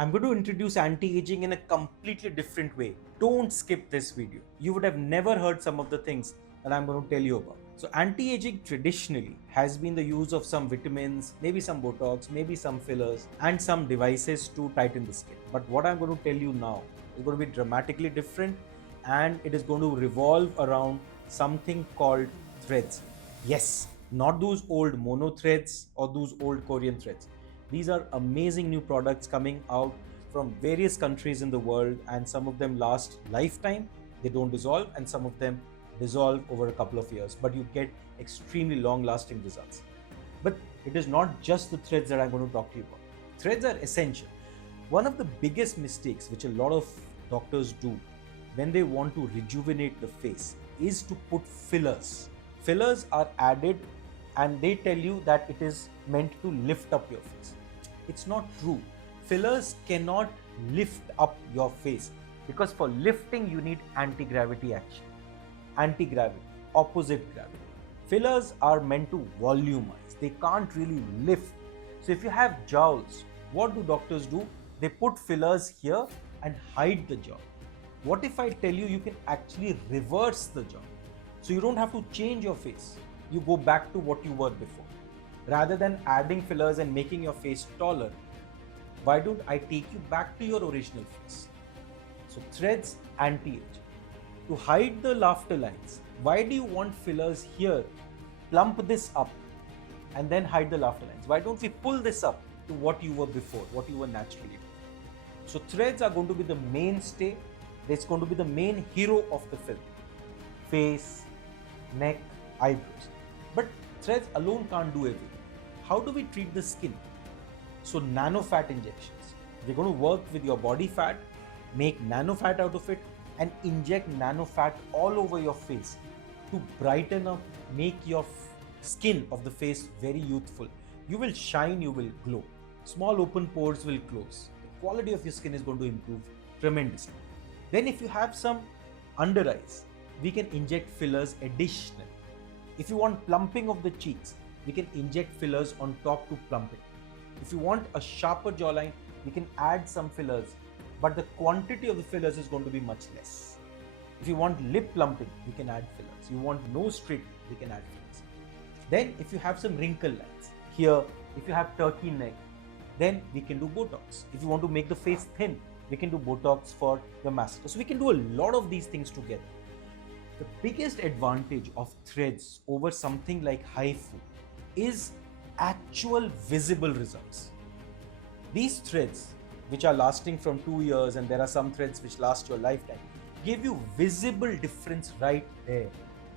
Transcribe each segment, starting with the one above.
I'm going to introduce anti-aging in a completely different way. Don't skip this video. You would have never heard some of the things that I'm going to tell you about. So anti-aging traditionally has been the use of some vitamins, maybe some Botox, maybe some fillers, and some devices to tighten the skin. But what I'm going to tell you now is going to be dramatically different, and it is going to revolve around something called threads. Yes, not those old mono threads or those old Korean threads. These are amazing new products coming out from various countries in the world, and some of them last lifetime. They don't dissolve, and some of them dissolve over a couple of years, but you get extremely long lasting results. But it is not just the threads that I'm going to talk to you about. Threads are essential. One of the biggest mistakes which a lot of doctors do when they want to rejuvenate the face is to put fillers. Fillers are added and they tell you that it is meant to lift up your face. It's not true. Fillers cannot lift up your face because for lifting you need anti-gravity action. Anti-gravity, opposite gravity. Fillers are meant to volumize. They can't really lift. So if you have jowls, what do doctors do? They put fillers here and hide the jowl. What if I tell you you can actually reverse the jowl? So you don't have to change your face. You go back to what you were before. Rather than adding fillers and making your face taller, why don't I take you back to your original face? So threads anti-age. To hide the laughter lines, why do you want fillers here? Plump this up and then hide the laughter lines. Why don't we pull this up to what you were before, what you were naturally doing? So threads are going to be the mainstay. It's going to be the main hero of the film. Face, neck, eyebrows. But threads alone can't do everything. How do we treat the skin? So nanofat injections. We're going to work with your body fat, make nanofat out of it, and inject nanofat all over your face to brighten up, make your skin of the face very youthful. You will shine, you will glow. Small open pores will close. The quality of your skin is going to improve tremendously. Then if you have some under eyes, we can inject fillers additionally. If you want plumping of the cheeks, we can inject fillers on top to plump it. If you want a sharper jawline, we can add some fillers, but the quantity of the fillers is going to be much less. If you want lip plumping, we can add fillers. You want nose straightening, we can add fillers. Then if you have some wrinkle lines, here, if you have turkey neck, then we can do Botox. If you want to make the face thin, we can do Botox for your mascara. So we can do a lot of these things together. The biggest advantage of threads over something like HIFU is actual visible results. These threads, which are lasting from 2 years, and there are some threads which last your lifetime, give you visible difference right there.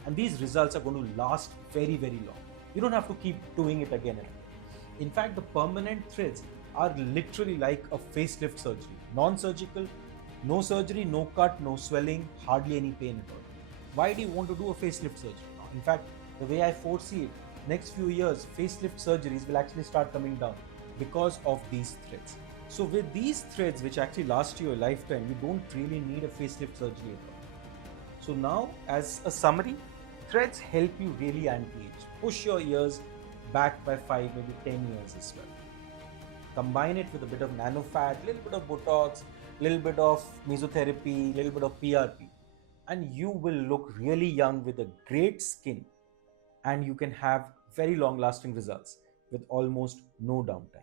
And these results are going to last very, very long. You don't have to keep doing it again and again. In fact, the permanent threads are literally like a facelift surgery. Non-surgical, no surgery, no cut, no swelling, hardly any pain at all. Why do you want to do a facelift surgery now? In fact, the way I foresee it, next few years, facelift surgeries will actually start coming down because of these threads. So with these threads, which actually last you a lifetime, you don't really need a facelift surgery at all. So now, as a summary, threads help you really anti-age. Push your years back by 5, maybe 10 years as well. Combine it with a bit of nanofat, little bit of Botox, little bit of mesotherapy, little bit of PRP, and you will look really young with a great skin, and you can have very long lasting results with almost no downtime.